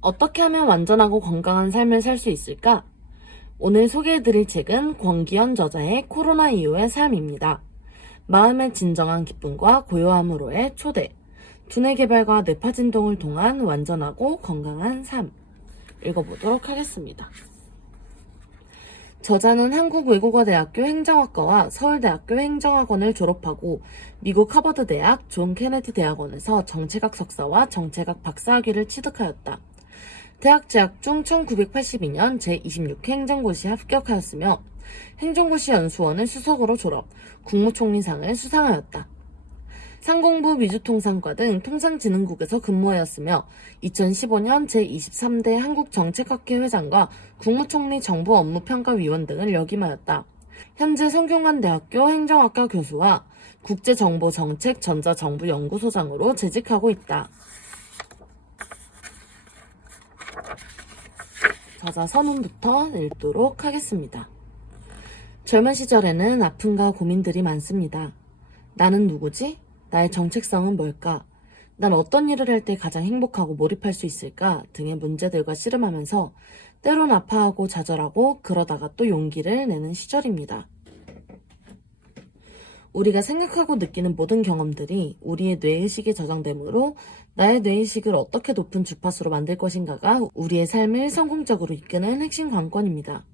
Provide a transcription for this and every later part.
어떻게 하면 완전하고 건강한 삶을 살 수 있을까? 오늘 소개해드릴 책은 권기현 저자의 코로나 이후의 삶입니다. 마음의 진정한 기쁨과 고요함으로의 초대, 두뇌 개발과 뇌파 진동을 통한 완전하고 건강한 삶. 읽어보도록 하겠습니다. 저자는 한국외국어대학교 행정학과와 서울대학교 행정학원을 졸업하고 미국 하버드대학 존 케네디 대학원에서 정책학 석사와 정책학 박사학위를 취득하였다. 대학 재학 중 1982년 제26회 행정고시에 합격하였으며 행정고시 연수원을 수석으로 졸업, 국무총리상을 수상하였다. 상공부 미주통상과 등 통상진흥국에서 근무하였으며 2015년 제23대 한국정책학회 회장과 국무총리 정부 업무평가위원 등을 역임하였다. 현재 성균관대학교 행정학과 교수와 국제정보정책 전자정부연구소장으로 재직하고 있다. 저자 선언부터 읽도록 하겠습니다. 젊은 시절에는 아픔과 고민들이 많습니다. 나는 누구지? 나의 정체성은 뭘까? 난 어떤 일을 할 때 가장 행복하고 몰입할 수 있을까? 등의 문제들과 씨름하면서 때론 아파하고 좌절하고 그러다가 또 용기를 내는 시절입니다. 우리가 생각하고 느끼는 모든 경험들이 우리의 뇌의식에 저장되므로 나의 뇌의식을 어떻게 높은 주파수로 만들 것인가가 우리의 삶을 성공적으로 이끄는 핵심 관건입니다.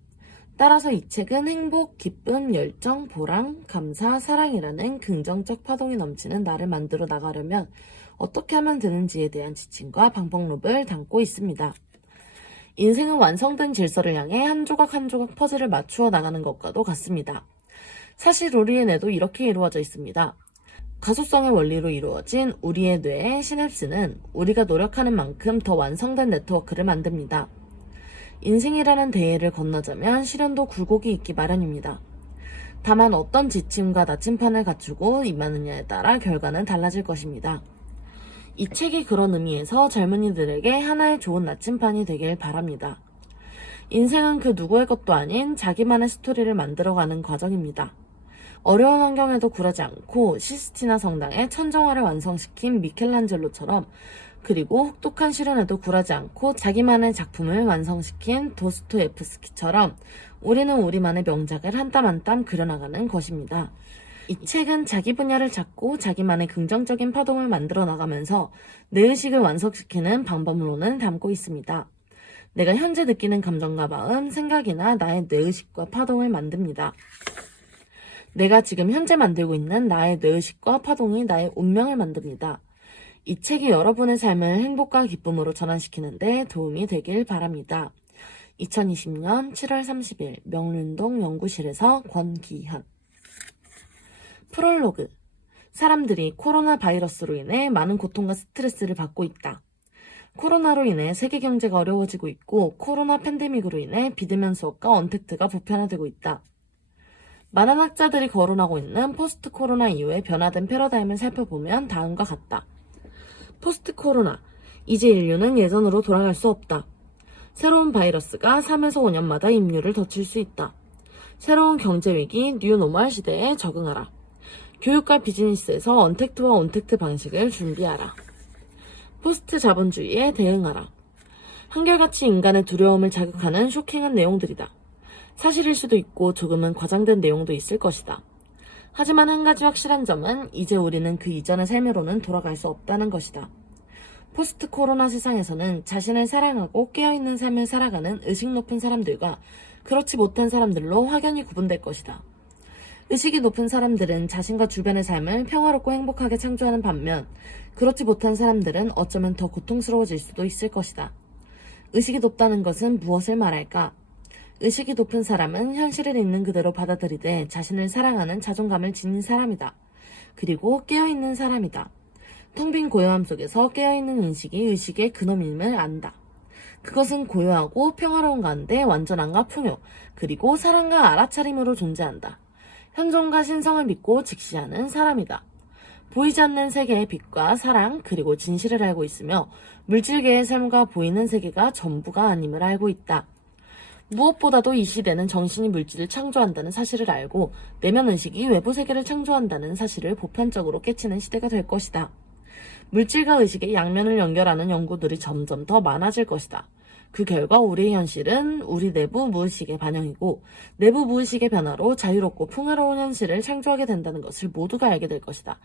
따라서 이 책은 행복, 기쁨, 열정, 보람, 감사, 사랑이라는 긍정적 파동이 넘치는 나를 만들어 나가려면 어떻게 하면 되는지에 대한 지침과 방법론을 담고 있습니다. 인생은 완성된 질서를 향해 한 조각 한 조각 퍼즐을 맞추어 나가는 것과도 같습니다. 사실 우리의 뇌도 이렇게 이루어져 있습니다. 가소성의 원리로 이루어진 우리의 뇌의 시냅스는 우리가 노력하는 만큼 더 완성된 네트워크를 만듭니다. 인생이라는 대회를 건너자면 시련도 굴곡이 있기 마련입니다. 다만 어떤 지침과 나침판을 갖추고 임하느냐에 따라 결과는 달라질 것입니다. 이 책이 그런 의미에서 젊은이들에게 하나의 좋은 나침판이 되길 바랍니다. 인생은 그 누구의 것도 아닌 자기만의 스토리를 만들어가는 과정입니다. 어려운 환경에도 굴하지 않고 시스티나 성당의 천정화를 완성시킨 미켈란젤로처럼, 그리고 혹독한 시련에도 굴하지 않고 자기만의 작품을 완성시킨 도스토옙스키처럼 우리는 우리만의 명작을 한 땀 한 땀 그려나가는 것입니다. 이 책은 자기 분야를 찾고 자기만의 긍정적인 파동을 만들어 나가면서 뇌의식을 완성시키는 방법론을 담고 있습니다. 내가 현재 느끼는 감정과 마음, 생각이나 나의 뇌의식과 파동을 만듭니다. 내가 지금 현재 만들고 있는 나의 뇌의식과 파동이 나의 운명을 만듭니다. 이 책이 여러분의 삶을 행복과 기쁨으로 전환시키는데 도움이 되길 바랍니다. 2020년 7월 30일 명륜동 연구실에서 권기현. 프롤로그. 사람들이 코로나 바이러스로 인해 많은 고통과 스트레스를 받고 있다. 코로나로 인해 세계 경제가 어려워지고 있고 코로나 팬데믹으로 인해 비대면 수업과 언택트가 보편화되고 있다. 많은 학자들이 거론하고 있는 포스트 코로나 이후의 변화된 패러다임을 살펴보면 다음과 같다. 포스트 코로나. 이제 인류는 예전으로 돌아갈 수 없다. 새로운 바이러스가 3에서 5년마다 인류를 덮칠 수 있다. 새로운 경제위기 뉴노멀 시대에 적응하라. 교육과 비즈니스에서 언택트와 온택트 방식을 준비하라. 포스트 자본주의에 대응하라. 한결같이 인간의 두려움을 자극하는 쇼킹한 내용들이다. 사실일 수도 있고 조금은 과장된 내용도 있을 것이다. 하지만 한 가지 확실한 점은 이제 우리는 그 이전의 삶으로는 돌아갈 수 없다는 것이다. 포스트 코로나 세상에서는 자신을 사랑하고 깨어있는 삶을 살아가는 의식 높은 사람들과 그렇지 못한 사람들로 확연히 구분될 것이다. 의식이 높은 사람들은 자신과 주변의 삶을 평화롭고 행복하게 창조하는 반면 그렇지 못한 사람들은 어쩌면 더 고통스러워질 수도 있을 것이다. 의식이 높다는 것은 무엇을 말할까? 의식이 높은 사람은 현실을 있는 그대로 받아들이되 자신을 사랑하는 자존감을 지닌 사람이다. 그리고 깨어있는 사람이다. 텅 빈 고요함 속에서 깨어있는 인식이 의식의 근원임을 안다. 그것은 고요하고 평화로운 가운데 완전함과 풍요, 그리고 사랑과 알아차림으로 존재한다. 현존과 신성을 믿고 직시하는 사람이다. 보이지 않는 세계의 빛과 사랑, 그리고 진실을 알고 있으며 물질계의 삶과 보이는 세계가 전부가 아님을 알고 있다. 무엇보다도 이 시대는 정신이 물질을 창조한다는 사실을 알고 내면 의식이 외부 세계를 창조한다는 사실을 보편적으로 깨치는 시대가 될 것이다. 물질과 의식의 양면을 연결하는 연구들이 점점 더 많아질 것이다. 그 결과 우리의 현실은 우리 내부 무의식의 반영이고 내부 무의식의 변화로 자유롭고 풍요로운 현실을 창조하게 된다는 것을 모두가 알게 될 것이다.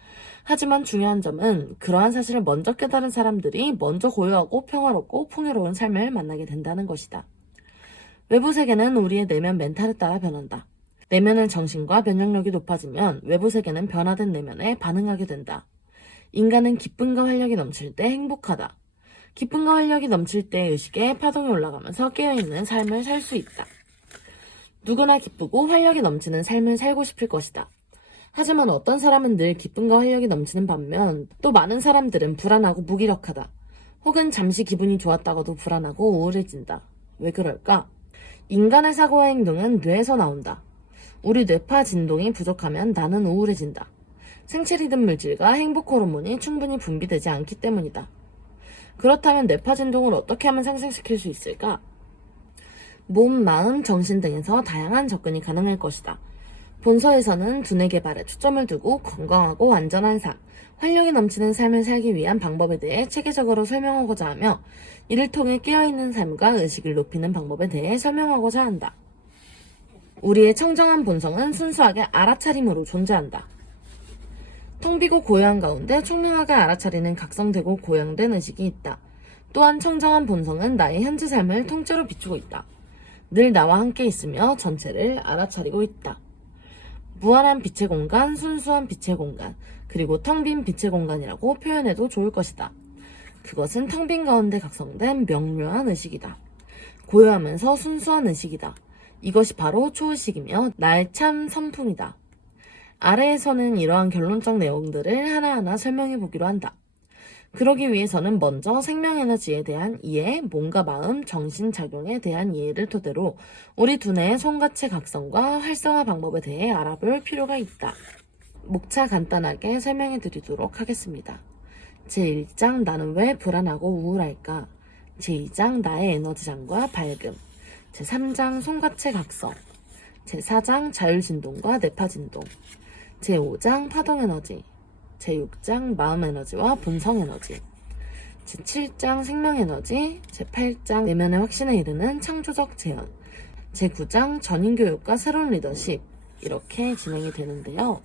하지만 중요한 점은 그러한 사실을 먼저 깨달은 사람들이 먼저 고요하고 평화롭고 풍요로운 삶을 만나게 된다는 것이다. 외부 세계는 우리의 내면 멘탈에 따라 변한다. 내면의 정신과 면역력이 높아지면 외부 세계는 변화된 내면에 반응하게 된다. 인간은 기쁨과 활력이 넘칠 때 행복하다. 기쁨과 활력이 넘칠 때 의식의 파동이 올라가면서 깨어있는 삶을 살 수 있다. 누구나 기쁘고 활력이 넘치는 삶을 살고 싶을 것이다. 하지만 어떤 사람은 늘 기쁨과 활력이 넘치는 반면 또 많은 사람들은 불안하고 무기력하다. 혹은 잠시 기분이 좋았다가도 불안하고 우울해진다. 왜 그럴까? 인간의 사고와 행동은 뇌에서 나온다. 우리 뇌파 진동이 부족하면 나는 우울해진다. 생체 리듬 물질과 행복 호르몬이 충분히 분비되지 않기 때문이다. 그렇다면 뇌파 진동을 어떻게 하면 상승시킬 수 있을까? 몸, 마음, 정신 등에서 다양한 접근이 가능할 것이다. 본서에서는 두뇌 개발에 초점을 두고 건강하고 안전한 삶, 활력이 넘치는 삶을 살기 위한 방법에 대해 체계적으로 설명하고자 하며 이를 통해 깨어있는 삶과 의식을 높이는 방법에 대해 설명하고자 한다. 우리의 청정한 본성은 순수하게 알아차림으로 존재한다. 텅 비고 고요한 가운데 총명하게 알아차리는 각성되고 고양된 의식이 있다. 또한 청정한 본성은 나의 현재 삶을 통째로 비추고 있다. 늘 나와 함께 있으며 전체를 알아차리고 있다. 무한한 빛의 공간, 순수한 빛의 공간, 그리고 텅 빈 빛의 공간이라고 표현해도 좋을 것이다. 그것은 텅 빈 가운데 각성된 명료한 의식이다. 고요하면서 순수한 의식이다. 이것이 바로 초의식이며 나의 참 선품이다. 아래에서는 이러한 결론적 내용들을 하나하나 설명해 보기로 한다. 그러기 위해서는 먼저 생명에너지에 대한 이해, 몸과 마음, 정신 작용에 대한 이해를 토대로 우리 두뇌의 손가체 각성과 활성화 방법에 대해 알아볼 필요가 있다. 목차 간단하게 설명해 드리도록 하겠습니다. 제1장 나는 왜 불안하고 우울할까? 제2장 나의 에너지장과 밝음. 제3장 손가체 각성. 제4장 자율진동과 뇌파진동. 제5장 파동에너지, 제6장 마음에너지와 본성에너지, 제7장 생명에너지, 제8장 내면의 확신에 이르는 창조적 재현, 제9장 전인교육과 새로운 리더십 이렇게 진행이 되는데요.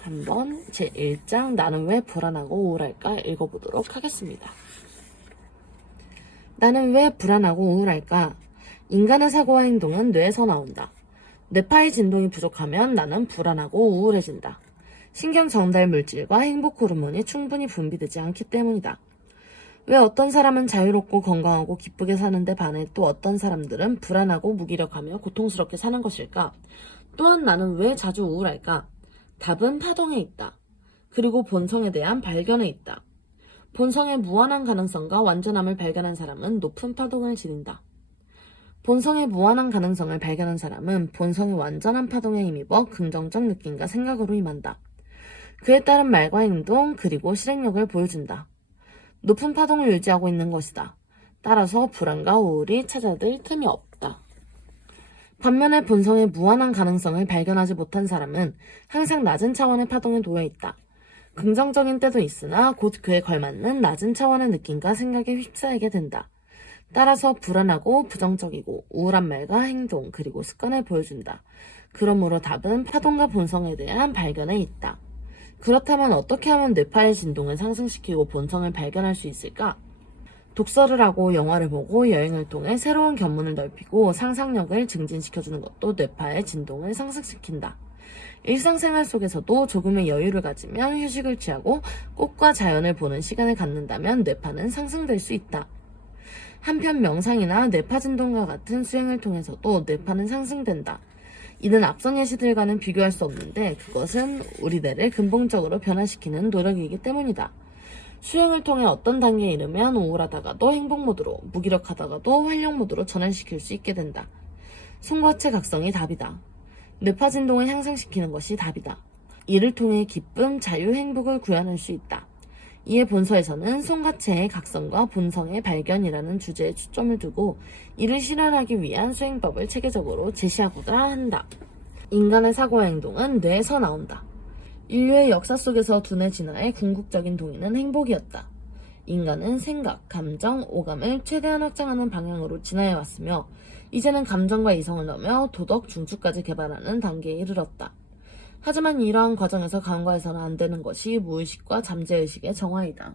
한번 제1장 나는 왜 불안하고 우울할까 읽어보도록 하겠습니다. 나는 왜 불안하고 우울할까? 인간의 사고와 행동은 뇌에서 나온다. 뇌파의 진동이 부족하면 나는 불안하고 우울해진다. 신경 전달 물질과 행복 호르몬이 충분히 분비되지 않기 때문이다. 왜 어떤 사람은 자유롭고 건강하고 기쁘게 사는데 반해 또 어떤 사람들은 불안하고 무기력하며 고통스럽게 사는 것일까? 또한 나는 왜 자주 우울할까? 답은 파동에 있다. 그리고 본성에 대한 발견에 있다. 본성의 무한한 가능성과 완전함을 발견한 사람은 높은 파동을 지닌다. 본성의 무한한 가능성을 발견한 사람은 본성의 완전한 파동에 힘입어 긍정적 느낌과 생각으로 임한다. 그에 따른 말과 행동 그리고 실행력을 보여준다. 높은 파동을 유지하고 있는 것이다. 따라서 불안과 우울이 찾아들 틈이 없다. 반면에 본성의 무한한 가능성을 발견하지 못한 사람은 항상 낮은 차원의 파동에 놓여 있다. 긍정적인 때도 있으나 곧 그에 걸맞는 낮은 차원의 느낌과 생각에 휩싸이게 된다. 따라서 불안하고 부정적이고 우울한 말과 행동 그리고 습관을 보여준다. 그러므로 답은 파동과 본성에 대한 발견에 있다. 그렇다면 어떻게 하면 뇌파의 진동을 상승시키고 본성을 발견할 수 있을까? 독서를 하고 영화를 보고 여행을 통해 새로운 견문을 넓히고 상상력을 증진시켜주는 것도 뇌파의 진동을 상승시킨다. 일상생활 속에서도 조금의 여유를 가지면 휴식을 취하고 꽃과 자연을 보는 시간을 갖는다면 뇌파는 상승될 수 있다. 한편 명상이나 뇌파 진동과 같은 수행을 통해서도 뇌파는 상승된다. 이는 앞선 예시들과는 비교할 수 없는데 그것은 우리 뇌를 근본적으로 변화시키는 노력이기 때문이다. 수행을 통해 어떤 단계에 이르면 우울하다가도 행복 모드로, 무기력하다가도 활력 모드로 전환시킬 수 있게 된다. 손과체 각성이 답이다. 뇌파 진동을 향상시키는 것이 답이다. 이를 통해 기쁨, 자유, 행복을 구현할 수 있다. 이에 본서에서는 손과체의 각성과 본성의 발견이라는 주제에 초점을 두고 이를 실현하기 위한 수행법을 체계적으로 제시하고자 한다. 인간의 사고와 행동은 뇌에서 나온다. 인류의 역사 속에서 두뇌 진화의 궁극적인 동의는 행복이었다. 인간은 생각, 감정, 오감을 최대한 확장하는 방향으로 진화해왔으며 이제는 감정과 이성을 넘어 도덕, 중추까지 개발하는 단계에 이르렀다. 하지만 이러한 과정에서 간과해서는 안 되는 것이 무의식과 잠재의식의 정화이다.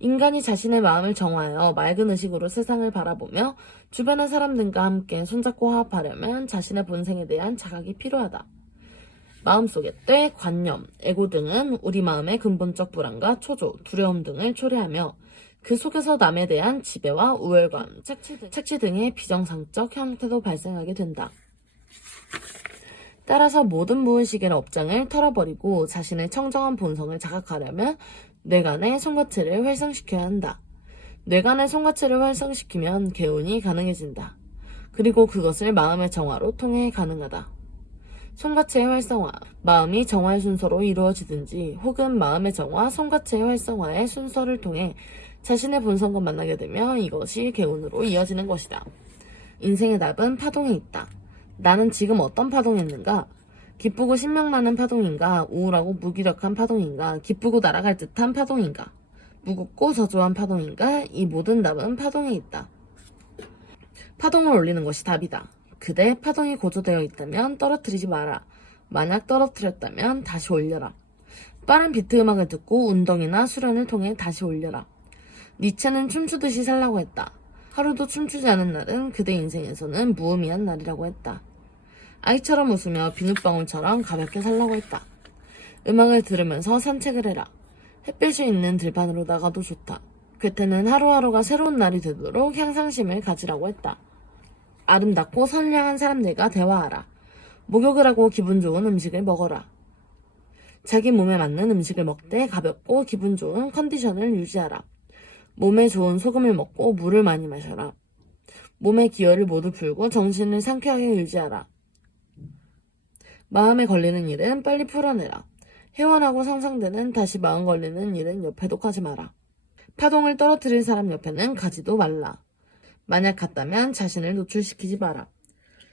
인간이 자신의 마음을 정화하여 맑은 의식으로 세상을 바라보며 주변의 사람들과 함께 손잡고 화합하려면 자신의 본성에 대한 자각이 필요하다. 마음속의 때, 관념, 에고 등은 우리 마음의 근본적 불안과 초조, 두려움 등을 초래하며 그 속에서 남에 대한 지배와 우월감, 착취 등의 비정상적 형태도 발생하게 된다. 따라서 모든 무의식의 업장을 털어버리고 자신의 청정한 본성을 자각하려면 뇌간의 송곳니를 활성시켜야 한다. 뇌간의 송곳니를 활성시키면 개운이 가능해진다. 그리고 그것을 마음의 정화로 통해 가능하다. 송곳니의 활성화, 마음이 정화의 순서로 이루어지든지 혹은 마음의 정화, 송곳니의 활성화의 순서를 통해 자신의 본성과 만나게 되며 이것이 개운으로 이어지는 것이다. 인생의 답은 파동에 있다. 나는 지금 어떤 파동에 있는가? 기쁘고 신명나는 파동인가? 우울하고 무기력한 파동인가? 기쁘고 날아갈 듯한 파동인가? 무겁고 저조한 파동인가? 이 모든 답은 파동에 있다. 파동을 올리는 것이 답이다. 그대 파동이 고조되어 있다면 떨어뜨리지 마라. 만약 떨어뜨렸다면 다시 올려라. 빠른 비트 음악을 듣고 운동이나 수련을 통해 다시 올려라. 니체는 춤추듯이 살라고 했다. 하루도 춤추지 않은 날은 그대 인생에서는 무의미한 날이라고 했다. 아이처럼 웃으며 비눗방울처럼 가볍게 살라고 했다. 음악을 들으면서 산책을 해라. 햇볕이 있는 들판으로 나가도 좋다. 괴테는 하루하루가 새로운 날이 되도록 향상심을 가지라고 했다. 아름답고 선량한 사람들과 대화하라. 목욕을 하고 기분 좋은 음식을 먹어라. 자기 몸에 맞는 음식을 먹되 가볍고 기분 좋은 컨디션을 유지하라. 몸에 좋은 소금을 먹고 물을 많이 마셔라. 몸의 기혈을 모두 풀고 정신을 상쾌하게 유지하라. 마음에 걸리는 일은 빨리 풀어내라. 회원하고 상상되는 다시 마음 걸리는 일은 옆에도 가지 마라. 파동을 떨어뜨릴 사람 옆에는 가지도 말라. 만약 갔다면 자신을 노출시키지 마라.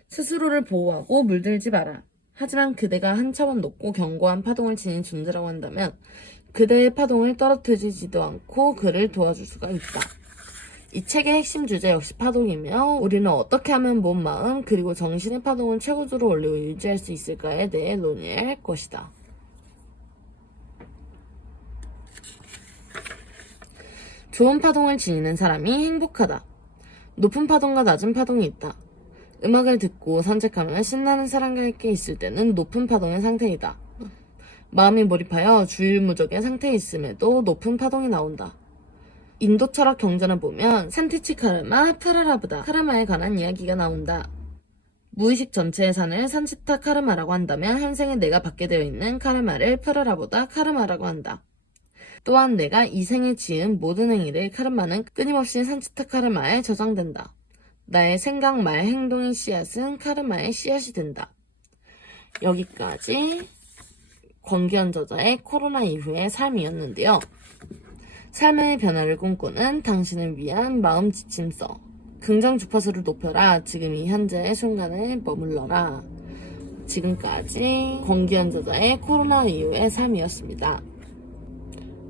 스스로를 보호하고 물들지 마라. 하지만 그대가 한 차원 높고 견고한 파동을 지닌 존재라고 한다면 그대의 파동을 떨어뜨리지도 않고 그를 도와줄 수가 있다. 이 책의 핵심 주제 역시 파동이며 우리는 어떻게 하면 몸, 마음, 그리고 정신의 파동을 최고조로 올리고 유지할 수 있을까에 대해 논의해야 할 것이다. 좋은 파동을 지니는 사람이 행복하다. 높은 파동과 낮은 파동이 있다. 음악을 듣고 산책하며 신나는 사람과 함께 있을 때는 높은 파동의 상태이다. 마음이 몰입하여 주일무적의 상태에 있음에도 높은 파동이 나온다. 인도 철학 경전을 보면 산티치 카르마, 프라라브다 카르마에 관한 이야기가 나온다. 무의식 전체의 산을 산치타 카르마라고 한다면 현생에 내가 받게 되어 있는 카르마를 프라라보다 카르마라고 한다. 또한 내가 이 생에 지은 모든 행위를 카르마는 끊임없이 산치타 카르마에 저장된다. 나의 생각, 말, 행동의 씨앗은 카르마의 씨앗이 된다. 여기까지 권기현 저자의 코로나 이후의 삶이었는데요. 삶의 변화를 꿈꾸는 당신을 위한 마음 지침서. 긍정 주파수를 높여라. 지금 이 현재의 순간에 머물러라. 지금까지 권기현 저자의 코로나 이후의 삶이었습니다.